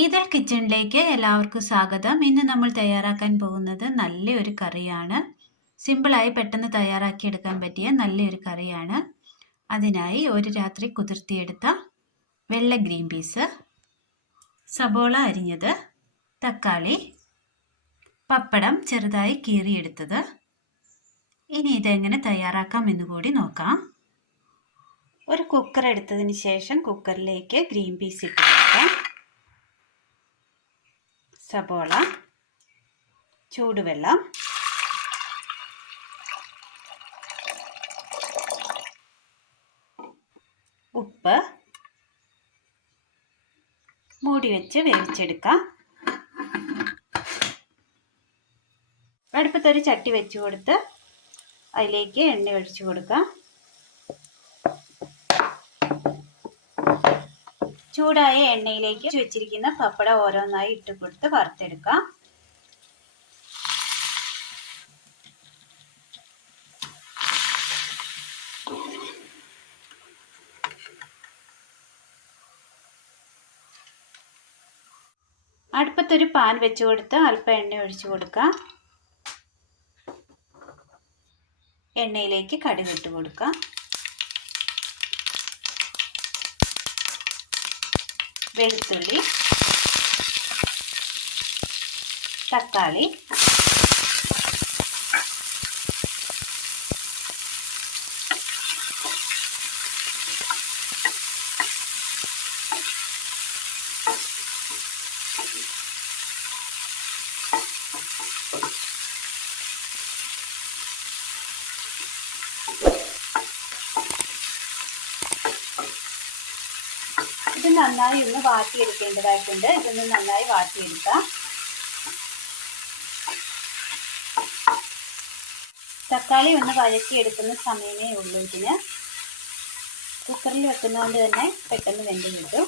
Ethyl കിച്ചണിലേക്ക് എല്ലാവർക്കും സ്വാഗതം. ഇന്ന് നമ്മൾ തയ്യാറാക്കാൻ പോകുന്നത് നല്ലൊരു കറിയാണ്. സിമ്പിളായി പെട്ടെന്ന് തയ്യാറാക്കിയെടുക്കാൻ പറ്റിയ നല്ലൊരു കറിയാണ്. അതിനായി ഒരു രാത്രി കുതിർത്തിയെടുത്ത വെള്ള ഗ്രീൻ പീസ്, സബോള അരിഞ്ഞത്, തക്കാളി, പപ്പടം ചെറുതായി കീറിയെടുത്തത്. ഇനി ഇതെങ്ങനെ തയ്യാറാക്കാം എന്ന് കൂടി നോക്കാം. ഒരു കുക്കർ എടുത്തതിന് ശേഷം കുക്കറിലേക്ക് ഗ്രീൻ പീസ് ഇട്ട് കൊടുക്കാം. സബോള, ചൂടുവെള്ളം, ഉപ്പ്, മൂടി വെച്ച് വേവിച്ചെടുക്കാം. അടുപ്പത്തൊരു ചട്ടി വെച്ച് കൊടുത്ത് അതിലേക്ക് എണ്ണ ഒഴിച്ചു കൊടുക്കാം. ചൂടായ എണ്ണയിലേക്ക് വെച്ചിരിക്കുന്ന പപ്പടം ഓരോന്നായി ഇട്ട് കൊടുത്ത് വറുത്തെടുക്കാം. അടുപ്പത്തൊരു പാൻ വെച്ച് കൊടുത്ത് അല്പം എണ്ണ ഒഴിച്ചു കൊടുക്കാം. എണ്ണയിലേക്ക് കടുക് ഇട്ട് കൊടുക്കാം. വെളുത്തുള്ളി, തക്കാളി, ഇത് നന്നായി ഒന്ന് വാട്ടിയെടുക്കേണ്ടതായിട്ടുണ്ട്. ഇതൊന്ന് നന്നായി വാട്ടിയെടുക്കാം. തക്കാളി ഒന്ന് വഴറ്റിയെടുക്കുന്ന സമയമേ ഉള്ളൂ. ഇതിന് കുക്കറിൽ വെക്കുന്നതുകൊണ്ട് തന്നെ പെട്ടെന്ന് വെന്ത് കിട്ടും.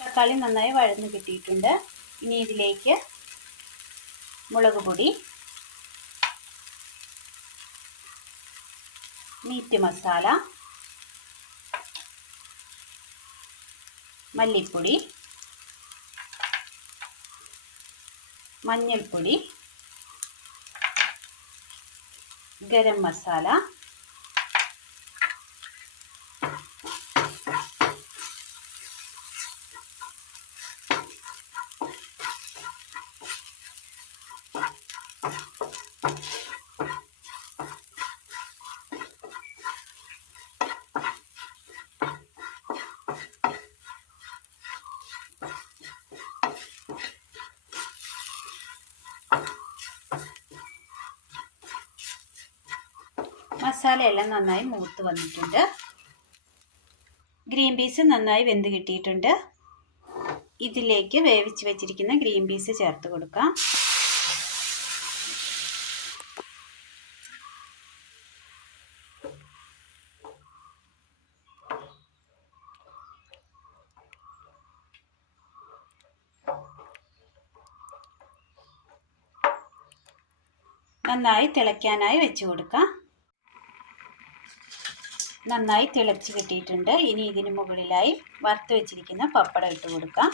തക്കാളി നന്നായി വഴന്ന് കിട്ടിയിട്ടുണ്ട്. ഇനി ഇതിലേക്ക് മുളക് പൊടി, മീറ്റ് മസാല, മല്ലിപ്പൊടി, മഞ്ഞൾപ്പൊടി, ഗരം മസാല, മസാലയെല്ലാം നന്നായി മൂത്ത് വന്നിട്ടുണ്ട്. ഗ്രീൻ പീസ് നന്നായി വെന്ത് കിട്ടിയിട്ടുണ്ട്. ഇതിലേക്ക് വേവിച്ച് വെച്ചിരിക്കുന്ന ഗ്രീൻ പീസ് ചേർത്ത് കൊടുക്കാം. നന്നായി തിളയ്ക്കാനായി വെച്ച് കൊടുക്കാം. നന്നായി തിളച്ച് കിട്ടിയിട്ടുണ്ട്. ഇനി ഇതിന് മുകളിലായി വറുത്ത് വെച്ചിരിക്കുന്ന പപ്പടം ഇട്ട് കൊടുക്കാം.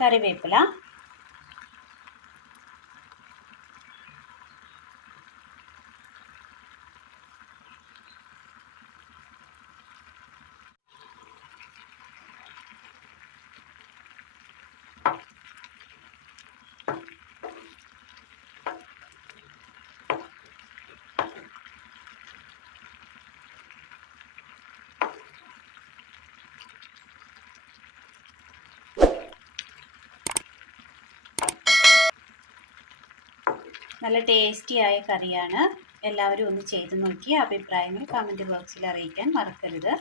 കറിവേപ്പില, നല്ല ടേസ്റ്റിയായ കറിയാണ്. എല്ലാവരും ഒന്ന് ചെയ്ത് നോക്കി അഭിപ്രായങ്ങൾ കമൻറ്റ് ബോക്സിൽ അറിയിക്കാൻ മറക്കരുത്.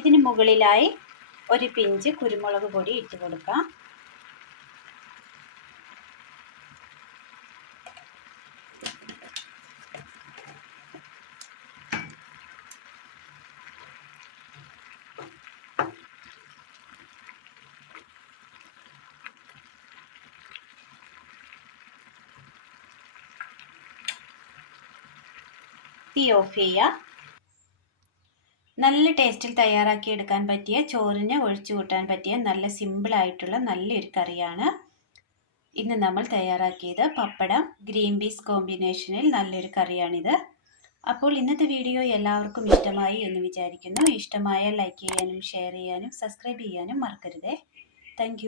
ഇതിന് മുകളിലായി ഒരു പിഞ്ച് കുരുമുളക് പൊടി ഇട്ട് കൊടുക്കാം. തീ ഓഫ് ചെയ്യുക. നല്ല ടേസ്റ്റിൽ തയ്യാറാക്കി എടുക്കാൻ പറ്റിയ, ചോറിന് ഒഴിച്ചു കൂട്ടാൻ പറ്റിയ നല്ല സിമ്പിളായിട്ടുള്ള നല്ലൊരു കറിയാണ് ഇന്ന് നമ്മൾ തയ്യാറാക്കിയത്. പപ്പടം ഗ്രീൻ പീസ് കോമ്പിനേഷനിൽ നല്ലൊരു കറിയാണിത്. അപ്പോൾ ഇന്നത്തെ വീഡിയോ എല്ലാവർക്കും ഇഷ്ടമായി എന്ന് വിചാരിക്കുന്നു. ഇഷ്ടമായാൽ ലൈക്ക് ചെയ്യാനും ഷെയർ ചെയ്യാനും സബ്സ്ക്രൈബ് ചെയ്യാനും മറക്കരുതേ. താങ്ക്